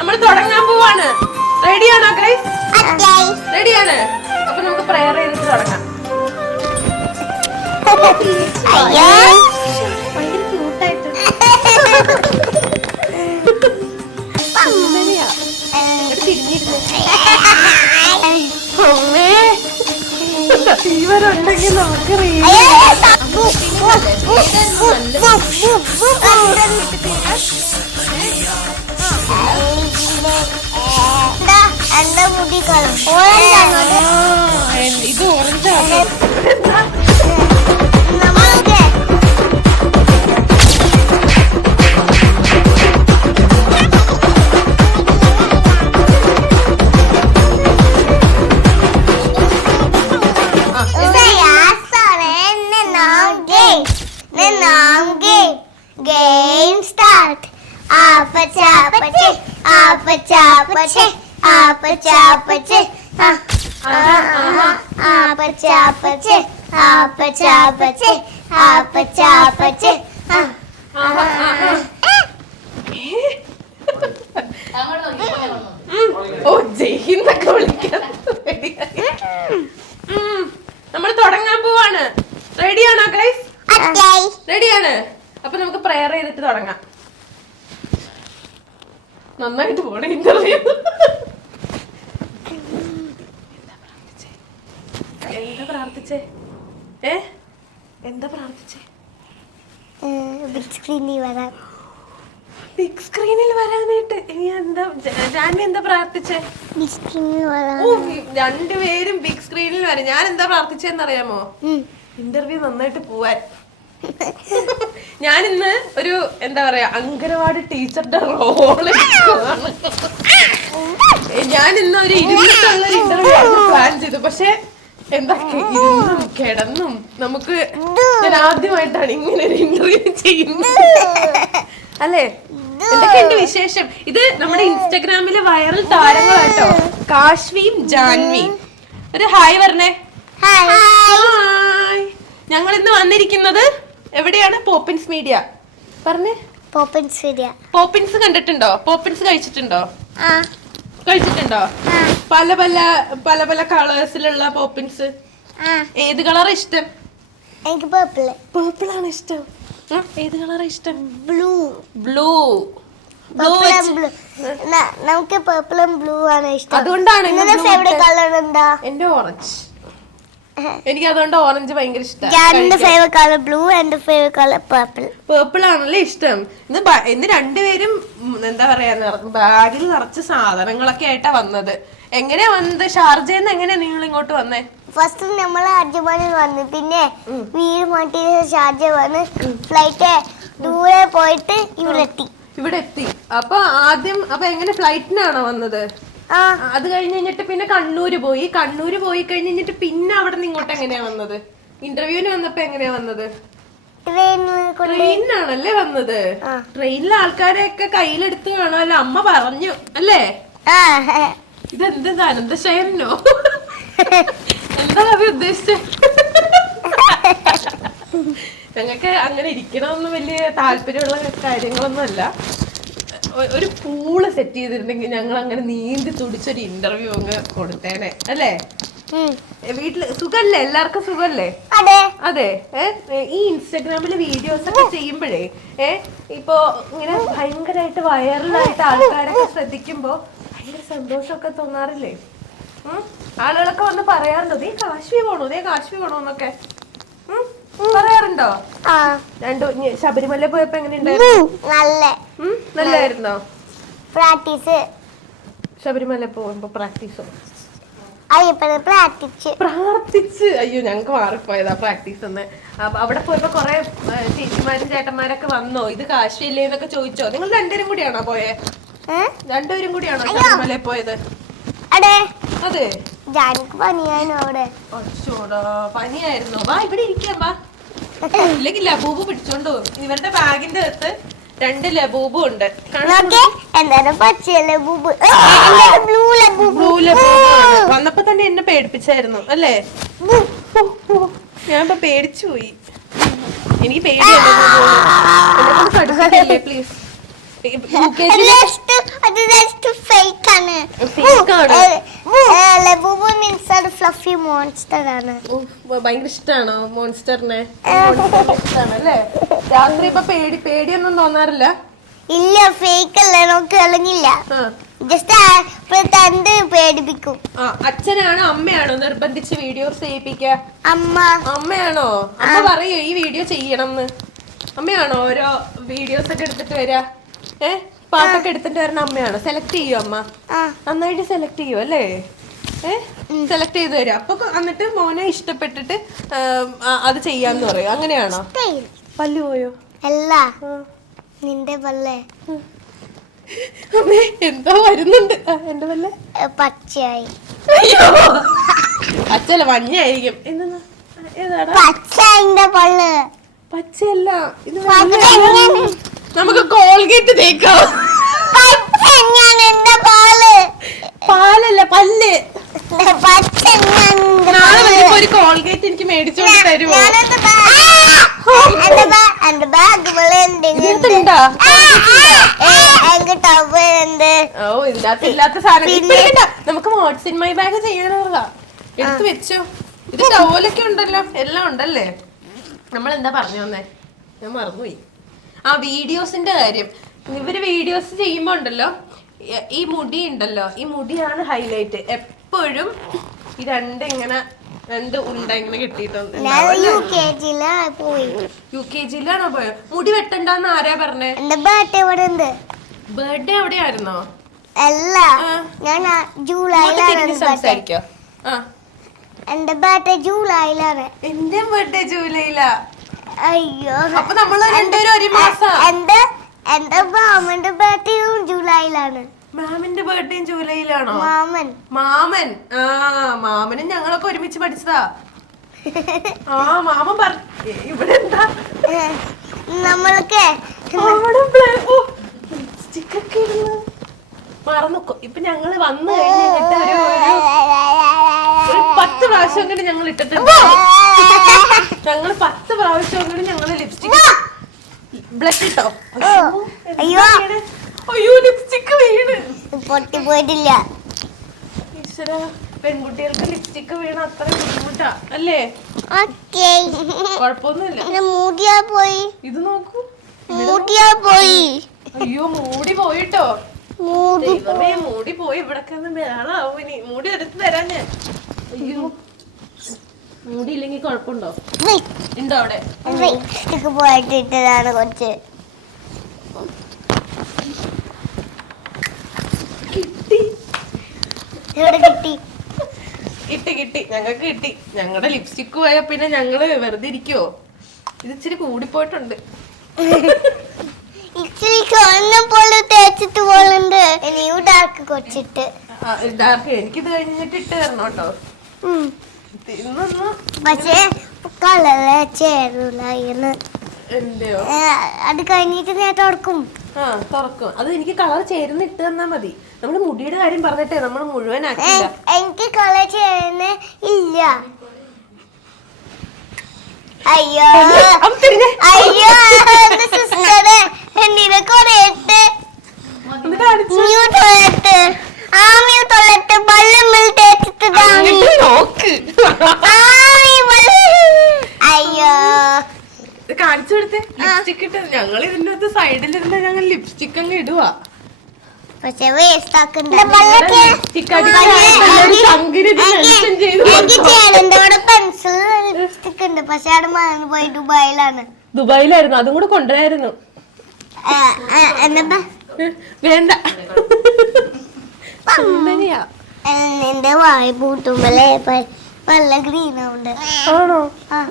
നമ്മൾ തുടങ്ങാൻ പോവാണ്. റെഡിയാണോ ഗൈസ് റെഡിയാണ് അപ്പൊ നമുക്ക് പ്രയർ ചെയ്തിട്ട് തുടങ്ങാം. ഇവരുണ്ടെങ്കിൽ നമുക്ക് എന്റെ മുടി കളർ. ഓറഞ്ചാണോ ഇത് ഓറഞ്ചാണ് സ്ക്രീനിൽ ഓ രണ്ടുപേരും ബിഗ് സ്ക്രീനിൽ വരും. ഞാൻ എന്താ പ്രാർത്ഥിച്ചെന്ന് അറിയാമോ ഇന്റർവ്യൂ നന്നായിട്ട് പോവാൻ. ഞാൻ ഇന്ന് ഒരു എന്താ പറയാ അങ്കനവാടി ടീച്ചറുടെ റോൾ ഞാൻ ഇന്ന് ഒരു ഇരുന്നിട്ടുള്ള ഇന്റർവ്യൂ പ്ലാൻ ചെയ്തു പക്ഷെ എന്താ ഇരുന്നും കിടന്നും നമുക്ക് ഞാൻ ആദ്യമായിട്ടാണ് ഇങ്ങനെ ഒരു ഇന്റർവ്യൂ ചെയ്യുന്നത്. അല്ലേ? എന്തൊക്കെയുണ്ട് വിശേഷം? ഇത് നമ്മുടെ ഇൻസ്റ്റഗ്രാമിലെ വൈറൽ താരങ്ങളാട്ടോ. കാശ്വിയും ജാൻവിയും ഒരു ഹായ് പറഞ്ഞേ. ഹായ്. ഞങ്ങൾ ഇന്ന് വന്നിരിക്കുന്നത് എവിടെയാണ്? Poppins media. പറഞ്ഞേ. Poppins media. പോപ്പിൻസ് കണ്ടിട്ടുണ്ടോ? പോപ്പിൻസ് കഴിച്ചിട്ടുണ്ടോ? കഴിച്ചിട്ടുണ്ടോ? പല പല പല പല കളേഴ്സിലുള്ള പോപ്പിൻസ്. ഏത് കളർ ഇഷ്ടം? എനിക്ക് പേർപ്പിൾ പേർപ്പിൾ ആണ് ഇഷ്ടം. ഏത് കളറാ ഇഷ്ടം? ബ്ലൂ ബ്ലൂ ബ്ലൂ നമുക്ക് പേർപ്പിളും ബ്ലൂ ആണ് ഇഷ്ടം. അതുകൊണ്ടാണ് ഫേവറേറ്റ് കളർ എന്താ? എന്റെ ഓറഞ്ച് എനിക്ക് അതുകൊണ്ട് ഓറഞ്ച് ഭയങ്കര ജാനിന്റെ ഇഷ്ടം ഫേവറേറ്റ് കളർ ബ്ലൂ എന്റെ ഫേവറേറ്റ് കളർ പേർപ്പിൾ പേർപ്പിൾ ആണല്ലേ ഇഷ്ടം. ഇന്ന് ഇന്ന് രണ്ടുപേരും എന്താ പറയാ ബാഗിൽ നിറച്ച് സാധനങ്ങളൊക്കെ ആയിട്ടാ വന്നത്. എങ്ങനെയാ വന്നത്? ഷാർജയിൽ നിന്ന് എങ്ങനെയാ നിങ്ങൾ ഇങ്ങോട്ട് വന്നേ? ഫസ്റ്റ് നമ്മൾ അർജുമാനിൽ വന്നു. പിന്നെ വീട് മാറ്റി ഷാർജ വന്ന് ഫ്ലൈറ്റ് ദൂരെ പോയിട്ട് ഇവിടെ എത്തി ഇവിടെ എത്തി അപ്പൊ ആദ്യം അപ്പൊ എങ്ങനെ ഫ്ലൈറ്റിനാണോ വന്നത്? ആ. അത് കഴിഞ്ഞ് കഴിഞ്ഞിട്ട് പിന്നെ കണ്ണൂര് പോയി. കണ്ണൂര് പോയി കഴിഞ്ഞ് കഴിഞ്ഞിട്ട് പിന്നെ അവിടെ നിന്ന് ഇങ്ങോട്ട് എങ്ങനെയാ വന്നത്? ഇന്റർവ്യൂവിന് വന്നപ്പോ എങ്ങനെയാ വന്നത്? ട്രെയിനിനാണല്ലേ വന്നത്. ട്രെയിനിലെ ആൾക്കാരെയൊക്കെ കയ്യിലെടുത്ത് കാണാല്ലോ അമ്മ പറഞ്ഞു. അല്ലേ? ഇതെന്ത് അനന്തശയനോ ഉദ്ദേശിച്ചത് ഞങ്ങൾക്ക് അങ്ങനെ ഇരിക്കണമെന്ന് വലിയ താല്പര്യമുള്ള കാര്യങ്ങളൊന്നും അല്ല ഒരു പൂൾ സെറ്റ് ചെയ്തിരുന്നെങ്കിൽ ഞങ്ങൾ അങ്ങനെ നീന്തി തുടിച്ചൊരു ഇന്റർവ്യൂ അങ്ങ് കൊടുത്തേനെ. അല്ലേ. വീട്ടിൽ സുഖല്ലേ? എല്ലാവർക്കും സുഖല്ലേ? അതെ. അതെ. ഈ ഇൻസ്റ്റഗ്രാമിൽ വീഡിയോസ് ഒക്കെ ചെയ്യുമ്പോഴേ ഏ ഇപ്പൊ ഇങ്ങനെ ഭയങ്കരമായിട്ട് വൈറലായിട്ട് ആൾക്കാരൊക്കെ ശ്രദ്ധിക്കുമ്പോ ഭയങ്കര സന്തോഷമൊക്കെ തോന്നാറില്ലേ? ആളുകളൊക്കെ വന്ന് പറയാറുണ്ടോ നീ കാശ്മീർ പോണോ നീ കാശ്മീർ പോണോ എന്നൊക്കെ. പറയാറുണ്ടോ? രണ്ടു ശബരിമല പോയപ്പോ എങ്ങനെയുണ്ടായിരുന്നു നല്ലായിരുന്നോ? പ്രാക്ടീസ്. ശബരിമല പോകുമ്പോ പ്രാക്ടീസോ? പ്രാർത്ഥിച്ച്. അയ്യോ ഞങ്ങക്ക് മാറിപ്പോയതാ പ്രാക്ടീസ് എന്ന് അവിടെ പോയപ്പോ കൊറേ ചേച്ചിമാരും ചേട്ടന്മാരൊക്കെ വന്നോ? ഇത് കാശില്ലേ എന്നൊക്കെ ചോദിച്ചോ? നിങ്ങൾ രണ്ടുപേരും കൂടിയാണോ പോയെ? രണ്ടുപേരും കൂടിയാണോ ശബരിമല പോയത്? അതെ അതെ. ജാനിക്ക് പനിയായിരുന്നു അവിടെ. അച്ചോടാ പനിയായിരുന്നു. വാ ഇവിടെ ഇരിക്കാം വാ. ഇല്ലെങ്കിൽ ലബൂബ് പിടിച്ചോണ്ട് പോകും. ഇവരുടെ ബാഗിന്റെ അകത്ത് രണ്ട് ലബൂബും ഉണ്ട്. Blue Labubu. വന്നപ്പോ തന്നെ എന്നെ പേടിപ്പിച്ചായിരുന്നു അല്ലേ? ഞാൻ ഇപ്പൊ പേടിച്ചു പോയി. എനിക്ക് പേടിയല്ലേ പ്ലീസ് ആണ്. ഇഷ്ടമാണല്ലേ രാത്രി പേടി പേടിയൊന്നും തോന്നാറില്ല? ഇല്ല അല്ല അച്ഛനാണോ അമ്മയാണോ നിർബന്ധിച്ച് വീഡിയോസ് ചെയ്യിപ്പിക്കുക അമ്മ. അമ്മയാണോ? അമ്മ പറയൂ ഈ വീഡിയോ ചെയ്യണം അമ്മയാണോ ഓരോ വീഡിയോസ് ഒക്കെ എടുത്തിട്ട് വരാ? ഏ? പാട്ടൊക്കെ എടുത്തിട്ട് വരുന്ന അമ്മയാണോ? സെലക്ട് ചെയ്യോ അമ്മ? നന്നായിട്ട് സെലക്ട് ചെയ്യും അല്ലേ? ഏ? സെലക്ട് ചെയ്ത് തരും. അപ്പൊ എന്നിട്ട് മോനെ ഇഷ്ടപ്പെട്ടിട്ട് അത് ചെയ്യാന്ന് പറയും? അങ്ങനെയാണോ. പല്ലു പോയോ? അല്ല. നിന്റെ പല്ലേ? അമ്മേ എന്താ വരുന്നുണ്ട്. എന്റെ പല്ലേ? പച്ചയായി. അച്ഛല്ല മഞ്ഞായിരിക്കും എന്താ ഏതാടാ? പച്ച എന്റെ പല്ല്. പച്ചയല്ല. ഇത്? നമുക്ക് കോൾഗേറ്റ് തേക്കാം. പാലല്ല പല്ല്. നാളെ വരുമ്പോ ഒരു കോൾഗേറ്റ് എനിക്ക് മേടിച്ചോണ്ട് തരുമോ ഓ ഇതിനകത്ത് ഇല്ലാത്ത സാധനം. നമുക്ക് വാട്സ് ഇൻ മൈ ബാഗ് ചെയ്യാനുള്ള എടുത്തു വെച്ചോ. ഇത് ടവലൊക്കെ ഉണ്ടല്ലോ. എല്ലാം ഉണ്ടല്ലേ? നമ്മൾ എന്താ പറഞ്ഞു വന്നേ? ഞാൻ മറന്നുപോയി. ആ വീഡിയോസിന്റെ കാര്യം. ഇവർ വീഡിയോസ് ചെയ്യുമ്പോ ഉണ്ടല്ലോ ഈ- മുടി ഉണ്ടല്ലോ ഈ മുടിയാണ് ഹൈലൈറ്റ് എപ്പോഴും ഈ രണ്ട് ഇങ്ങനെ രണ്ട് ഉണ്ട ഇങ്ങനെ കിട്ടിയിട്ടുണ്ട്. യു കെ ജിയിലാണോ പോയത്? മുടി വെട്ടണ്ടെന്ന് ആരാ പറഞ്ഞേ? ബർത്ത്ഡേ ഇവിടെ ഉണ്ട്. ബർത്ത്ഡേ എവിടെയായിരുന്നോ? അല്ല ഞാൻ ജൂലൈയിലാണ് സംസാരിക്കോ. ആ. എന്റെ ബർത്ത്ഡേ ജൂലൈയിലാണ്. എന്റെ ബർത്ത്ഡേ ജൂലൈയിലാ. അയ്യോ. അപ്പൊ നമ്മൾ രണ്ടുപേരും ഒരു മാസം. എന്റെ എന്റെ മാമന്റെ ബർത്ത്ഡേയും ജൂലൈയിലാണ്. മാമന്റെ ബർത്ത്ഡേ ജൂലൈയിലാണോ? മാമൻ. മാമൻ. ആ മാമനും ഞങ്ങളൊക്കെ ഒരുമിച്ച് പഠിച്ചതാ. ആ മാമൻ പറ ഇവിടെ എന്താ? നമ്മൾക്ക്. മറന്നു ഇപ്പൊ ഞങ്ങൾ വന്നു കഴിഞ്ഞിട്ട് ഒരു പത്ത് പ്രാവശ്യം കൂടി ഞങ്ങൾ ഇട്ടിട്ടുണ്ട്. ഞങ്ങൾ പത്ത് പ്രാവശ്യം കൂടി ഞങ്ങൾ ലിപ്സ്റ്റിക് ബ്ലഷ് ഇട്ടോ? അയ്യോ, അയ്യോ. ലിപ്സ്റ്റിക് വീണ്. പൊട്ടി പോയിട്ടില്ല. ഈശ്വര പെൺകുട്ടികൾക്ക് ലിപ്സ്റ്റിക് വീണ അത്ര ബുദ്ധിമുട്ടാ അല്ലേ? കുഴപ്പമൊന്നുമില്ല. മൂടിയാ പോയി. ഇത് നോക്കൂ. മൂടിയാ പോയി. അയ്യോ മൂടി പോയിട്ടോ മൂടി ദൈവമേ മൂടി പോയി. ഇവിടെ ബഹളാവും ഇനി. മൂടി എടുത്ത് തരാൻ ഞാൻ. അയ്യോ. മൂടി ഇല്ലെങ്കിൽ കുഴപ്പമുണ്ടോ? പോയി ഉണ്ടോ അവിടെ? ഇതൊക്കെ പോയിട്ട് ഇട്ടതാണ് കുറച്ച്. കിട്ടി. കിട്ടി. കിട്ടി കിട്ടി. ഞങ്ങൾക്ക് കിട്ടി. ഞങ്ങളുടെ ലിപ്സ്റ്റിക് പോയ പിന്നെ ഞങ്ങൾ വെറുതെ ഇരിക്കുവോ? ഇത് ഇച്ചിരി കൂടിപ്പോയിട്ടുണ്ട്. ഇച്ചിരി പോലെ തേച്ചിട്ട് പോലുണ്ട് ഡാർക്ക് കൊച്ചിട്ട് ഡാർക്ക് എനിക്കിത് കഴിഞ്ഞിട്ട് ഇട്ട് തരണം കേട്ടോ. പക്ഷേ കളറ് ചേരൂല അത് കഴിഞ്ഞിട്ട് ഞാൻ തുറക്കും. ആ തുറക്കും. അത് എനിക്ക് കളർ ചേരുന്ന ഇട്ട് തന്നാ മതി. നമ്മൾ മുടിയുടെ കാര്യം പറഞ്ഞിട്ടേ നമ്മൾ മുഴുവൻ എനിക്ക് കളർ ചേരുന്ന ഇല്ല. അയ്യോ. അയ്യോ സിസ്റ്ററെ ഒന്ന് കാണിച്ചു. മ്യൂ തൊള്ളത്ത് ബള്ളുമ്മിൽ തേച്ചിട്ട് അങ്ങോട്ട് നോക്ക്. ആമി അയ്യോ. ഇത് കാണിച്ചു കൊടുത്തേ. ലിപ്സ്റ്റിക് ഇട്ട് ഞങ്ങൾ ഇതിന്റെ അത് സൈഡിലിരുന്ന ഞങ്ങൾ ലിപ്സ്റ്റിക് അങ്ങ് ഇടുവാ. പക്ഷെ വേസ്റ്റ് ആക്കണ്ട ലിപ്സ്റ്റിക് എനിക്ക് ചേട്ടന്റെ അവിടെ പെൻസിൽ ലിപ്സ്റ്റിക് ഉണ്ട്. പക്ഷെ അവിടെ മറന്നു പോയി ദുബായിലാണ്. ദുബായിലായിരുന്നു. അതും കൂടെ കൊണ്ടുവരായിരുന്നു. വേണ്ട. എന്റെ വായ പൂട്ടുമ്പല്ലേ നല്ല ഗ്രീൻ ആവുണ്ട് ആണോ.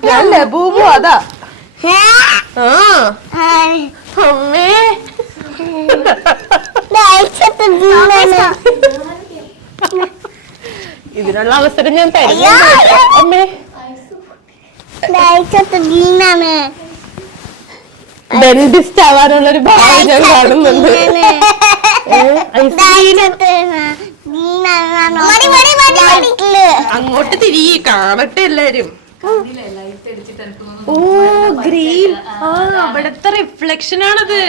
ഞാൻ ലബൂബു അതാ. അമ്മേ. ഇതിനുള്ള അവസരം ഞാൻ. അമ്മേ. ഡെന്റിസ്റ്റ് ആവാനുള്ള ഒരു ഭാവം ഞാൻ കാണുന്നുണ്ട്. അങ്ങോട്ട് തിരികെ കാണട്ടെ എല്ലാരും. Oh green. ആ അവിടത്തെ റിഫ്ലക്ഷൻ ആണത്.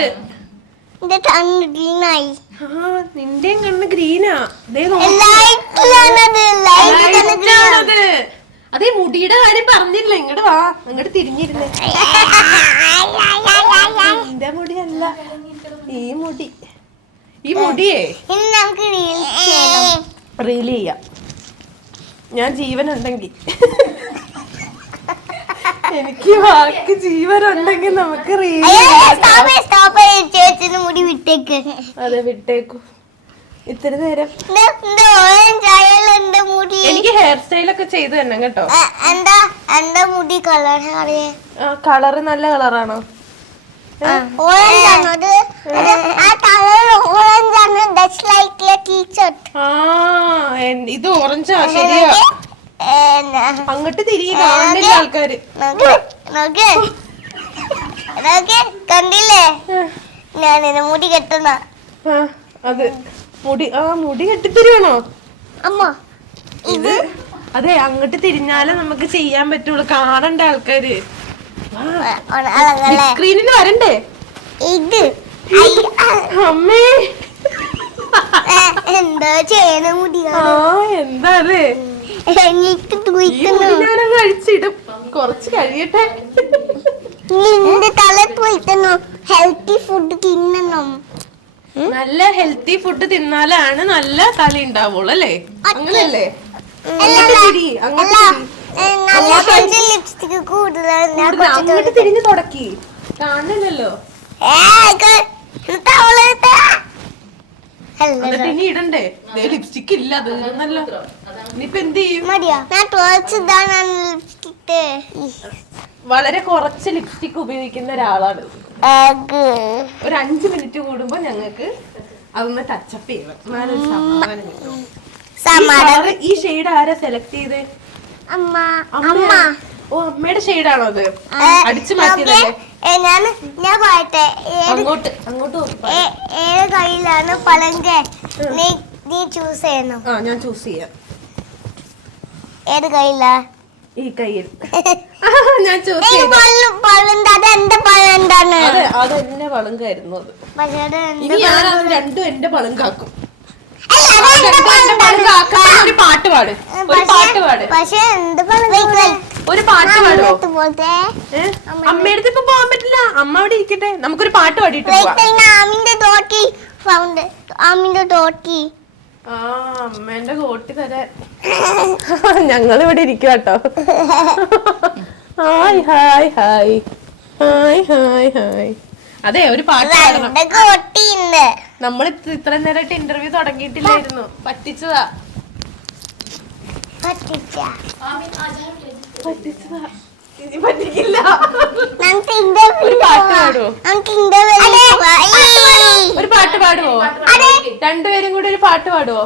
നിന്റെ കണ്ണ് ഗ്രീനാ. അതേ മുടിയുടെ കാര്യം പറഞ്ഞില്ല ഇങ്ങോട്ട് വാ അങ്ങോട്ട് തിരിഞ്ഞിരുന്നേ. നിന്റെ മുടിയല്ല ഈ മുടി. ഈ മുടിയേ. നമുക്ക് റീൽ ചെയ്യാം. ഞാൻ ജീവനുണ്ടെങ്കിൽ. എനിക്ക് വാക്ക് ജീവനുണ്ടെങ്കിൽ നമുക്ക് റീൽ മുടി വിട്ടേക്ക്. അതെ വിട്ടേക്കു. ഇത്ര നേരം. എനിക്ക് ഹെയർ സ്റ്റൈൽ ഒക്കെ ചെയ്തു തന്നെ കേട്ടോ. എന്താ എന്താ മുടി കളർ കളറ് നല്ല കളറാണോ ഓറഞ്ച് ആണോ അത് ആ കളർ ഓറഞ്ച് ആണ് that's like a T shirt ആ എൻ- ഇത് ഓറഞ്ചാ ശരിയാ. അങ്ങോട്ട് തിരികെ കാണില്ല ആൾക്കാര്. കണ്ടില്ലേ? ഞാൻ മുടി കെട്ടുന്ന. അത്. മുടി ആ മുടി കെട്ടിത്തരുവാണോ? അമ്മ ഇത് അതെ അങ്ങോട്ട് തിരിഞ്ഞാലേ നമുക്ക് ചെയ്യാൻ പറ്റുള്ളൂ. കാണണ്ട ആൾക്കാര്. സ്ക്രീനിൽ വരണ്ടേ? ഇത്. അമ്മേ. എന്താ ചെയ്യണ എന്താല്ലേ എനിക്ക് മുടി കുറച്ച് കഴിയട്ടെ. നിന്റെ തല ഹെൽത്തി ഫുഡ് തിന്നണം. നല്ല ഹെൽത്തി ഫുഡ് തിന്നാലാണ് നല്ല തല ഉണ്ടാവുള്ളൂ അല്ലേ അങ്ങനല്ലേ ലിപ്സ്റ്റിക് കൂടുതലാണ്. ഞാൻ അങ്ങോട്ട് തിരിഞ്ഞ് തുടക്കി. കാണില്ലല്ലോ എന്നിട്ട് ഇനി ഇടണ്ടേ? ലിപ്സ്റ്റിക് ഇല്ല അത് നല്ല ഇനിയിപ്പൊ എന്ത് ചെയ്യും? വളരെ കുറച്ച് ലിപ്സ്റ്റിക് ഉപയോഗിക്കുന്ന ഒരാളാണ്. ഒരു അഞ്ചു മിനിറ്റ് കൂടുമ്പോ ഞങ്ങൾക്ക് അതൊന്ന് ടച്ചപ്പ് ചെയ്യണം എന്നാലൊരു സമാധാനം കിട്ടും. ഈ ഷെയ്ഡ് ആരാ സെലക്ട് ചെയ്തേ? അമ്മ. ഓ അമ്മയുടെ ഷെയ്ഡാണോ അത്? അടിച്ചു മാറ്റിയതല്ലേ? ഞാൻ ഞാൻ പറയട്ടെ? ഏത് അങ്ങോട്ട് അങ്ങോട്ട് ഏത് കയ്യിലാണ് പലങ്ക നീ നീ ചൂസ് ചെയ്യണം ആ ഞാൻ ചൂസ് ചെയ്യാം. ഏത് കയ്യിലാ? ഈ കയ്യിൽ. ഞാൻ ചൂസ് എന്റെ അത് എന്നെ അത്. ഇനി അത് രണ്ടും എന്റെ പളുങ്കാക്കും. ഒരു പാട്ട് പാട്. ഒരു പാട്ട് പാട്. പക്ഷേ എന്ത് പഴം ഒരു പാട്ട് പാടുമോ? അമ്മയുടെ ഇപ്പൊ പോകാൻ പറ്റില്ല. അമ്മ അവിടെ ഇരിക്കട്ടെ. നമുക്കൊരു പാട്ട് പാടിയിട്ട് അമ്മേന്റെ കോട്ടി തരാൻ. ഞങ്ങൾ ഇവിടെ ഇരിക്കുക കേട്ടോ hi hi hi. Hi hi hi. അതെ ഒരു പാട്ട് പാടണം. നമ്മൾ ഇത്ര നേരമായിട്ട് ഇന്റർവ്യൂ തുടങ്ങിയിട്ടില്ലായിരുന്നു. പറ്റിച്ചതാ പറ്റിച്ച? പറ്റിക്കില്ല നമുക്ക് ഇന്റർവ്യൂ ഒരു പാട്ട് പാടുവോ? ഒരു പാട്ട് പാടുവോ? രണ്ടുപേരും കൂടി ഒരു പാട്ട് പാടുവോ?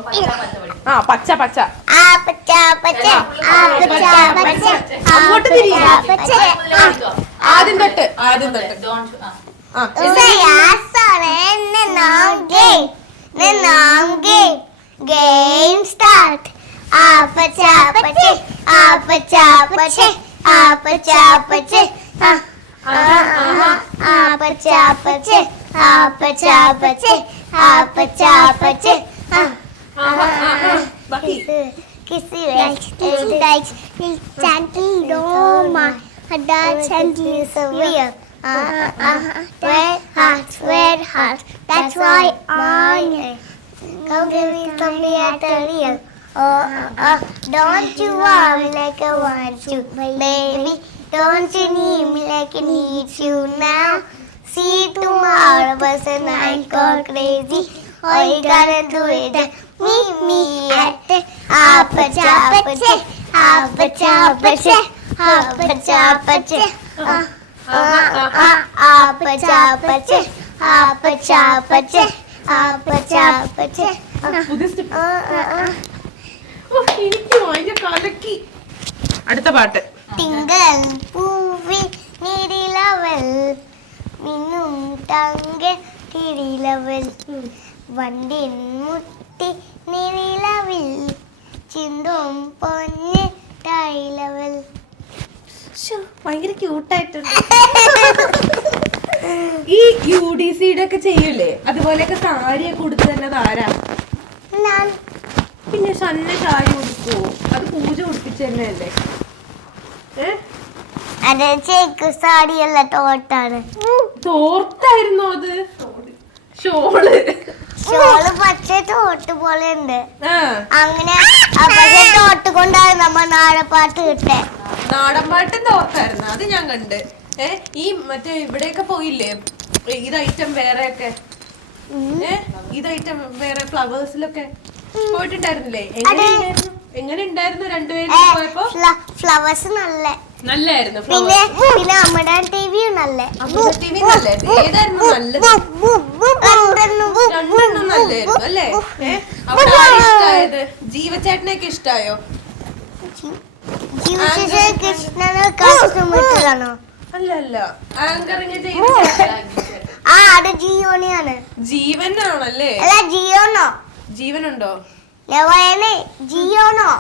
ആ പച്ച പച്ച. ആ പച്ച പച്ച. ആ പച്ച പച്ച അങ്ങോട്ട് തിരിയ പച്ച ആദ്യം തൊട്ട്. ആദ്യം തൊട്ട്. ആ. Game start. ఆపచాపచే ఆపచాపచే ఆపచాపచే ఆపచాపచే ఆపచాపచే ఆపచాపచే किसी डाइज chanting Roma, dance and severe. Ah, ah, wear heart, wear heart. That's why I come give me something at the real. Don't you want me like I want you, baby? Don't you need me like I need you now? See tomorrow, but tonight go crazy. All you gotta do is meet me, at आप बचा बचे आप बचा बचे आप बचा बचे आप बचा बचे आप बचा बचे आप बचा बचे എനിക്ക് വലിയ കലക്കി. അടുത്ത പാട്ട്. തിങ്കൾ പൂവിൽ നിരിലവൽ മിന്നും തങ്ക തിരിലവൽ വണ്ടിൻ മുട്ടി നിരിലവിൽ ചിന്തും പൊന്ന് തൈലവൽ. ഭയങ്കര ക്യൂട്ടായിട്ടുണ്ട് ഈ യു ഡി സിയുടെ ഒക്കെ ചെയ്യൂലേ? അതുപോലെയൊക്കെ സാരിയൊക്കെ കൊടുത്തു തന്നെ താരാ പിന്നെ സന്ന ചായ കൊടുക്കുവോ? അത് പൂജ കൊടുപ്പിച്ചു തന്നെയല്ലേ? ഏ? അത് ചേക്ക് സാരിയല്ല തോട്ടാണ്. തോർത്തായിരുന്നോ അത്? ഷോൾ. ഷോൾ പച്ച തോട്ട് പോലെ ഉണ്ട് അങ്ങനെ പക്ഷെ തോട്ട് കൊണ്ടാണ് നമ്മ നാടപ്പാട്ട് കിട്ടേ നാടൻ പാട്ട് തോർത്തായിരുന്നു അത് ഞാൻ കണ്ട്. ഏ ഈ മറ്റേ ഇവിടെയൊക്കെ പോയില്ലേ? ഇത് ഐറ്റം വേറെ ഒക്കെ ഏ ഇത് ഐറ്റം വേറെ ഫ്ലവേഴ്സിലൊക്കെ. പോയിട്ടുണ്ടായിരുന്നില്ലേ? എങ്ങനെ ഉണ്ടായിരുന്നു രണ്ടുപേരും പോയപ്പോ? ഫ്ലവേഴ്സ് നല്ല. നല്ലായിരുന്നു പിന്നെ ഫ്ലവേഴ്സ് പിന്നെ നമ്മുടെ ടി വി നല്ല? അമൃത ടി വി നല്ലായിരുന്നു ഏതായിരുന്നു നല്ലത് രണ്ടെണ്ണം നല്ലായിരുന്നു അല്ലേ? ഏ? അവിടെ ആരെ ഇഷ്ടായത്? ജീവചേട്ടനെയൊക്കെ ഇഷ്ടായോ? അല്ല അല്ല. ആങ്കറിങ് ജീവനാണല്ലേ? ജിയോണോ ജീവനുണ്ടോ? ജിയോണോ?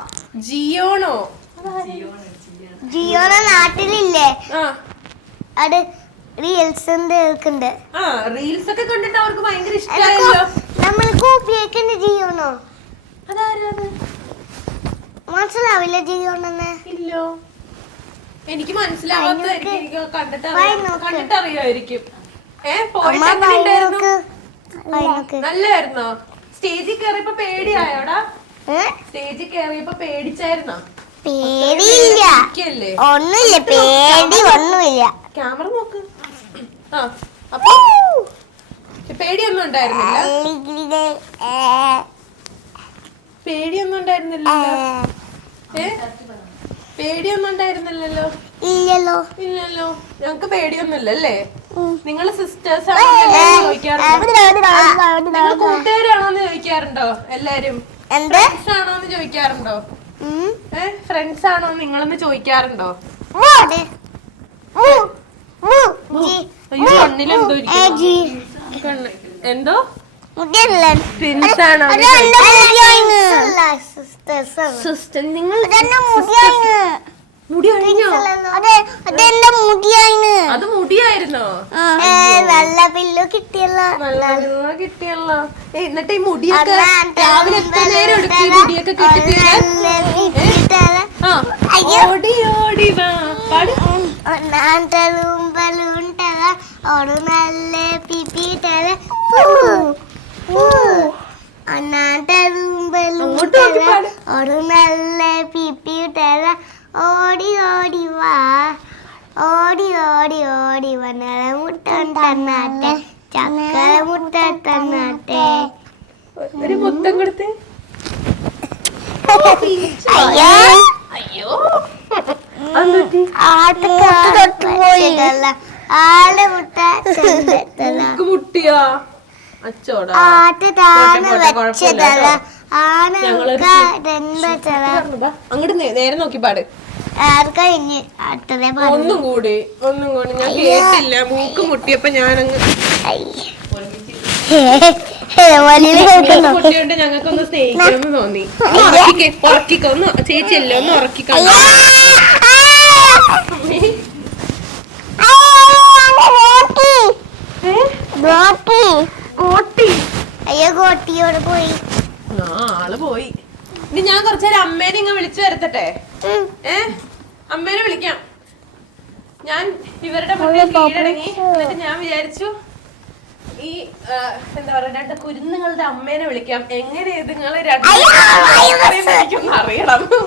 ജിയോണോ? ജിയോണോ നാട്ടിലില്ലേ? അത് റീൽസ് കേൾക്കുന്നുണ്ട് ആ റീൽസ് ഒക്കെ കണ്ടിട്ട് അവർക്ക് ഭയങ്കര ഇഷ്ടായല്ലോ. നമ്മൾക്ക് ഉപയോഗിക്കുന്ന ജിയോണോ? അതാരാണ്? മനസ്സിലാവില്ല ജിയോണെന്ന്? ഇല്ലോ. എനിക്ക് മനസ്സിലാവാത്തതായിരിക്കും എനിക്ക് കണ്ടിട്ട് വായി അറിയാം. നോക്ക്. കണ്ടിട്ട് അറിയായിരിക്കും ഏ പോയിട്ട് നല്ലായിരുന്നോ? സ്റ്റേജിൽ കയറിയപ്പോ പേടിയായോടാ? സ്റ്റേജിൽ കയറിയപ്പോ പേടിച്ചായിരുന്നോ? പേടിയില്ല. ഒന്നുമില്ല പേടി ഒന്നുമില്ല. ക്യാമറ നോക്ക്. ആ അപ്പൊ? പേടിയൊന്നും ഉണ്ടായിരുന്നില്ല? പേടിയൊന്നും ഉണ്ടായിരുന്നില്ലല്ലോ? പേടിയൊന്നും ഉണ്ടായിരുന്നില്ലല്ലോ? ഇല്ലല്ലോ. ഇല്ലല്ലോ. ഞങ്ങക്ക് പേടിയൊന്നുമില്ലല്ലേ. നിങ്ങൾ സിസ്റ്റേഴ്സ് ആണോ ചോദിക്കാറുണ്ടോ നിങ്ങൾ കൂട്ടുകാരാണോന്ന് ചോദിക്കാറുണ്ടോ എല്ലാരും ഫ്രണ്ട്സ് ആണോന്ന് ചോദിക്കാറുണ്ടോ. ഏ ഫ്രണ്ട്സ് ആണോ നിങ്ങളെന്ന് ചോദിക്കാറുണ്ടോ മൂ. മൂ. ജി. അയ്യോ കണ്ണിലെന്തോ. കണ്ണ് എന്തോ മുടിയാണ്. സിസ്റ്റർ നിങ്ങൾ. മുടി അതെ മുടിയായിരുന്നോ? നല്ല പില്ലു കിട്ടിയല്ലോ. നല്ല കിട്ടിയല്ലോ. എന്നിട്ട് ഈ മുടിയൊക്കെ രാവിലെ എത്ര നേരം എടുക്കും മുടിയൊക്കെ അയ്യോ. ഓടി ഓടി വാ. പാട്. ഒന്നാന്തലും ഒരു നല്ല ഒന്നാന്തലും. ഒരു തല ഓടി ഓടി വാ. ഓടി ഓടി ഓടി വാ. മുട്ട തന്നാട്ടെ. ചക്കര മുട്ട തന്നാട്ടെ. ഒരു മുത്തം കൊടുത്ത്. അയ്യോ. അയ്യോ. മുട്ട മുട്ടിയോ? ആട്ട് താന്ന് വെച്ചതല്ല ആനക്ക അങ്ങോട്ട് നേരെ നോക്കി പാട് അടുത്തതേ ഒന്നും കൂടി ഒന്നും കൂടി. ഞാൻ കേട്ടില്ല. മൂക്ക് മുട്ടിയപ്പോ ഞാനങ്ങ് മൂക്ക് മുട്ടിയോണ്ട് ഞങ്ങൾക്കൊന്ന് സ്നേഹിക്കണമെന്ന് തോന്നി. ഒന്ന് ഉറക്കിക്കേ ഉറക്കിക്കോ. ഒന്ന് ചേച്ചിയല്ലേ ഒന്ന് ഉറക്കിക്കോ. ഏ? കോട്ടി അയ്യോ കോട്ടിയോട് പോയി. ആൾ പോയി. ഇനി ഞാൻ കുറച്ചേരം അമ്മേനെ ഇങ്ങ് വിളിച്ചു വരുത്തട്ടെ. ഏ? അമ്മേനെ വിളിക്കാം. ഞാൻ ഇവരുടെ മുന്നിൽ കീഴടങ്ങി. എന്നിട്ട് ഞാൻ വിചാരിച്ചു ഈ എന്താ പറയാ രണ്ട് കുരുന്നുകളുടെ അമ്മേനെ വിളിക്കാം. എങ്ങനെ ഇതുങ്ങൾ രണ്ടും അറിയണം.